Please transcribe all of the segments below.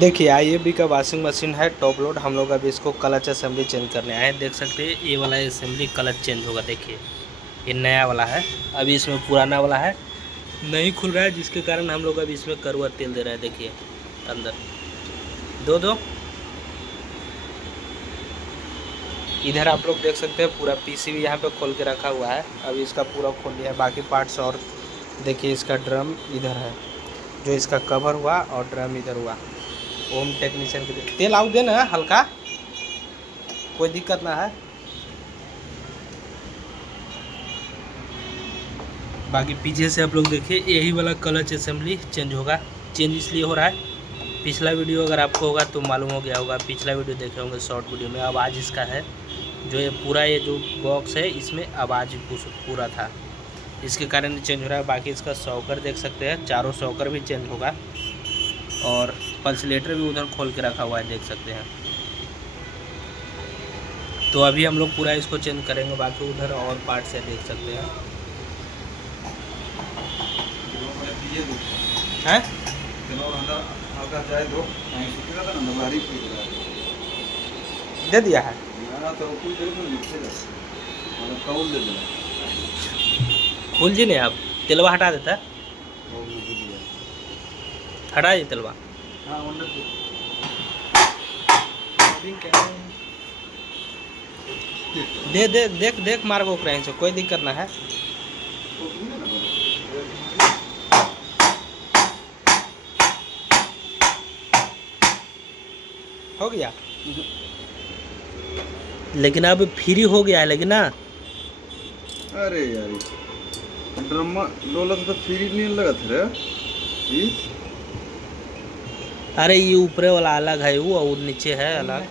देखिए IFB का washing machine है टॉप लोड। हम लोग अभी इसको क्लच असेंबली चेंज करने आए हैं। देख सकते हैं ये वाला असेंबली क्लच चेंज होगा। देखिए ये नया वाला है, अभी इसमें पुराना वाला है नहीं खुल रहा है, जिसके कारण हम लोग अभी इसमें कड़वा तेल दे रहे हैं। देखिए अंदर दो दो इधर आप लोग देख सकते हैं पूरा PCB यहाँ पे खोल के रखा हुआ है। अभी इसका पूरा खोल लिया है, बाकी पार्ट्स और देखिए इसका ड्रम इधर है, जो इसका कवर हुआ और ड्रम इधर हुआ। होम टेक्नीशियन के लिए तेल आउट देना है हल्का, कोई दिक्कत ना है। बाकी पीछे से आप लोग देखिए यही वाला क्लच असेंबली चेंज होगा। चेंज इसलिए हो रहा है, पिछला वीडियो अगर आपको होगा तो मालूम हो गया होगा, पिछला वीडियो देखे होंगे शॉर्ट वीडियो में। आवाज़ इसका है जो ये पूरा ये जो बॉक्स है इसमें आवाज़ पूरा था, इसके कारण चेंज हो रहा है। बाकी इसका शॉकर देख सकते हैं, चारों शॉकर भी चेंज होगा और पल्सलेटर भी उधर खोल के रखा हुआ है, देख सकते हैं। तो अभी हम लोग पूरा इसको चेंज करेंगे। बाकी उधर और पार्ट्स है, देख सकते हैं। हैं दे दिया है, खोल जी नहीं, आप तेलवा हटा देता है, हटा दी तेलवा। दे दे देख देख मार को क्रैंक से, कोई दिक्कत ना है। हो गया, लेकिन अब फ्री हो गया है, लेकिन ना अरे यार ड्रामा लोला तो फ्री नहीं लगा था रे। अरे ये ऊपरे वाला अलग है वो, और नीचे है अलग।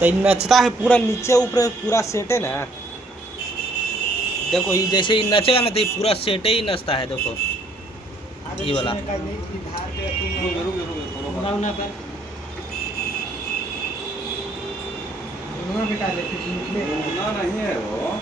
तो नचता है पूरा नीचे ऊपर पूरा सेट है ना। देखो ये जैसे ही नचेगा ना तो ये पूरा सेट ही नचता है। देखो ये वाला नहीं है वो,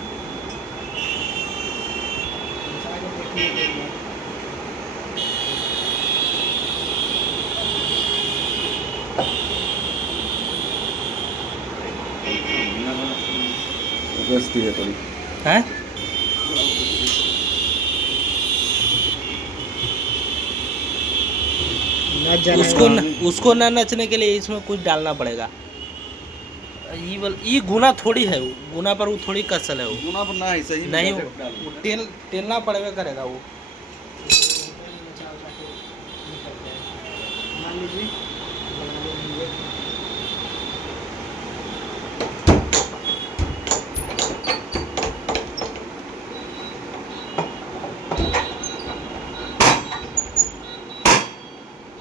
गस्ती है थोड़ी है। उसको न नचने के लिए इसमें कुछ डालना पड़ेगा। ये गुना थोड़ी है, गुना पर वो थोड़ी कसल है, वो गुना पर ना है सही नहीं, टेलना पड़ेगा करेगा वो।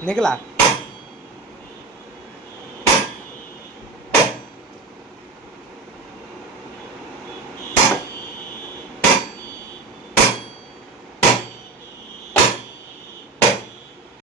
निकला